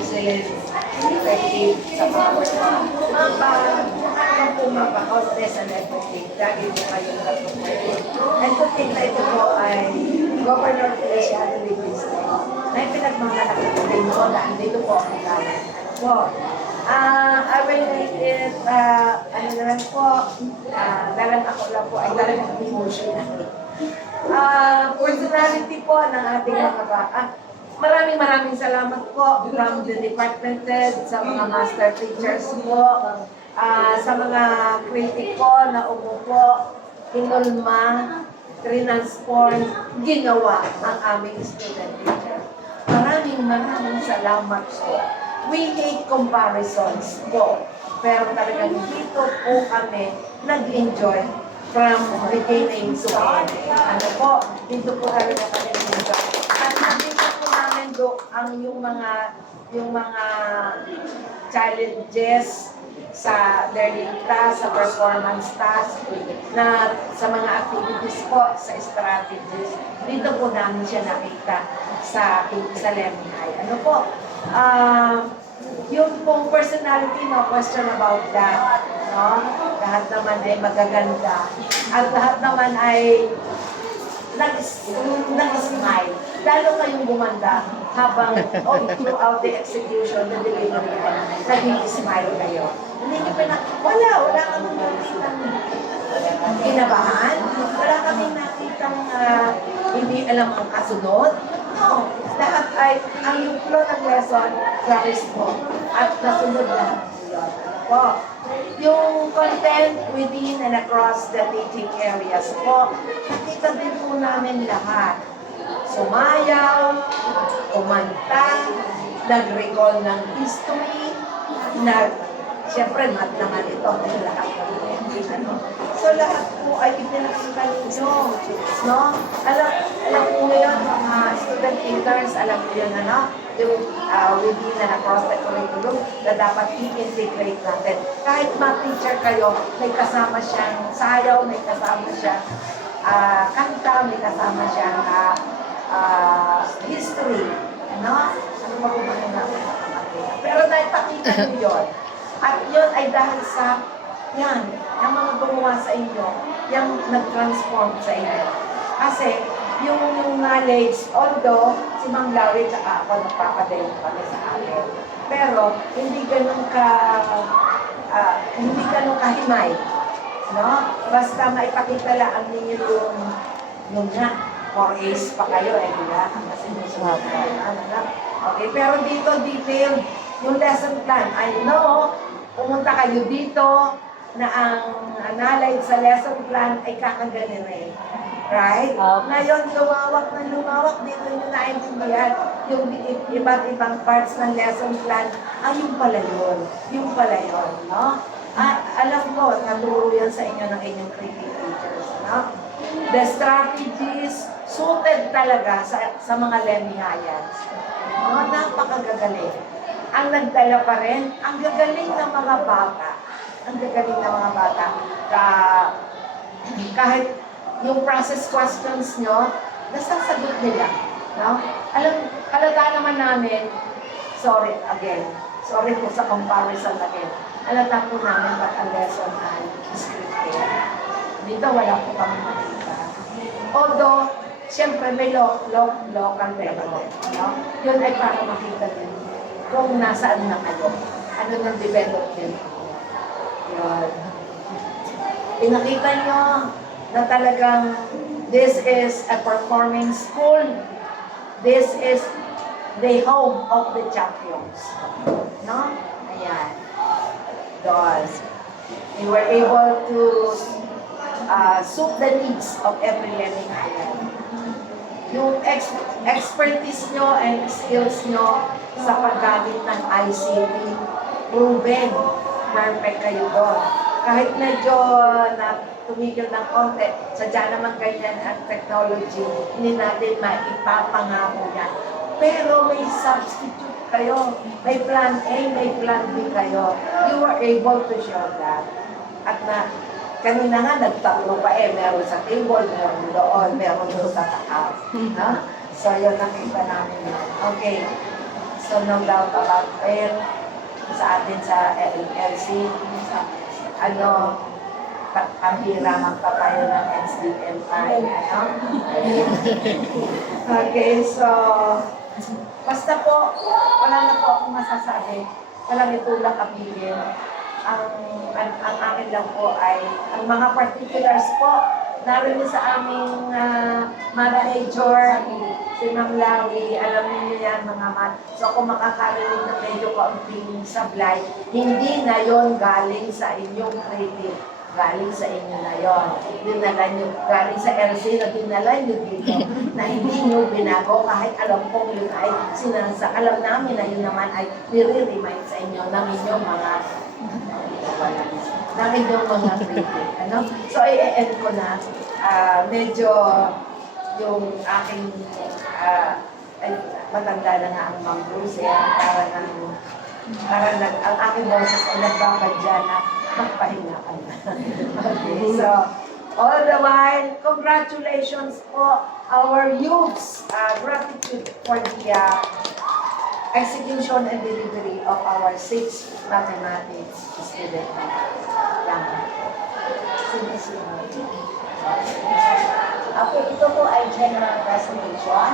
sales effective sa mapa-contest and everything. Lagi po kayong nagpupunta. And to think na ito po ay Governor Feliciano Livingston na pinagmamanak ko din mo na dito po ang gamit. So, I will make it, ano naman po, dalang ako lang po ay dalang emotional. Personality po ng ating mga maraming salamat po from the department head, sa mga master teachers po, sa mga critic po na umupo, inulma, transform, ginawa ang aming student teacher. Maraming salamat po. We hate comparisons po, pero talagang dito po kami nag-enjoy from beginning to end. Ano po, dito po talaga kami nag-enjoy. At nandito po namin ang yung mga challenges sa learning task, sa performance task, na sa mga activities po, sa strategies. Dito po namin siya nakita sa learning high. Ano po? Yung pong personality, no question about that. No? Lahat naman ay magaganda. At lahat naman ay nag-smile. Lalo kayong gumanda habang throughout the execution, the delivery, nag-smile kayo. Hindi nyo wala kami nakitang kinabahan. Wala kami nakitang hindi alam ang kasunod. No. Lahat ay, ang yung flow ng lesson, promise po. At nasunod lahat yun. Po. Yung content within and across the teaching areas po, nakita din po namin lahat. Sumayaw, kumanta, nag-recall ng history, siyempre, math naman ito, lahat ng so, lahat po ay ipinakita ninyo, no? Alam po ngayon, mga student interns, alam po yun, yung within and across the curriculum, na dapat i-integrate natin. Kahit math teacher kayo, may kasama siyang sayaw, may kasama siyang kanta, may kasama siyang history, ano? Ano ba kung ano natin? Pero naipakita nyo yun. At yun ay dahil sa, yan, yung mga gumawa sa inyo, yung nag-transform sa inyo. Kasi, yung knowledge, although, si Mang Lawi at ako nagpapademo kami sa akin. Pero, hindi ganun kahimay. No? Basta maipakita lang ninyo yung nga, 4 A's pa kayo, di ba? Kasi okay, pero dito, detail, yung lesson plan, I know, pumunta kayo dito na ang analyze sa lesson plan ay kakaganin rin. Right? Ngayon, lumawak, dito nyo naintindihan yung iba't ibang parts ng lesson plan. Yung pala yun, no? Alam ko, naturo yan sa inyo ng inyong creative teachers, no? The strategies suited talaga sa mga Lemihayans. No? Napakagagaling. Ang nagdala pa rin, ang gagaling ng mga bata. Kahit yung process questions nyo, nasasagot nila. No? Halata naman namin, sorry po sa comparison again. Halata po namin ba't ang lesson ay scripted. Dito wala po kami makita. Although, siyempre may local level. No? Yun ay para makita din kung nasaan na kayo. Ano nang development. Yun. Pinakita nyo na talagang this is a performing school. This is the home of the champions. No? Ayan. Doon. We were able to suit the needs of every Lemihaya. Yung expertise nyo and skills nyo sa paggamit ng ICT, proven, perfect kayo doon. Kahit medyo tumigil ng konti, sadya naman ganyan ang technology, hindi natin maipapangako yan. Pero may substitute kayo, may plan A, may plan B kayo. You were able to show that. At kanina nga, nagtatlo pa meron sa table, meron doon sa taas. No? So, yun nakita namin yun. Okay. So no doubt about it. Sa atin sa LLC, ano, pambira magpatayo ng HDMI, ano? Okay, so, basta po, wala na po akong masasabi. Walang itulak kapigil. Ang akin lang po ay, ang mga particulars po, naroon sa aming manager, si Ma'am Lawi, alam niyo yan mga So kung makakarinig na medyo kaunting sablay, hindi na yon galing sa inyong credit. Galing sa inyo na yon. Dinala nyo, galing sa LC na dinala nyo dito, na hindi nyo binago kahit alam kong yun ay alam namin na yun naman ay nire-remind sa inyo ng inyong mga credit. Ano? So, i-end ko na. Medyo yung aking matanda na nga ang Ma'am Bruce, parang ang aking boses ay nagpapadya na magpahinga ka na. Okay, so, all the while, congratulations po our youths. Gratitude for the execution and delivery of our 6th mathematics student. Okay, ito po ay general presentation.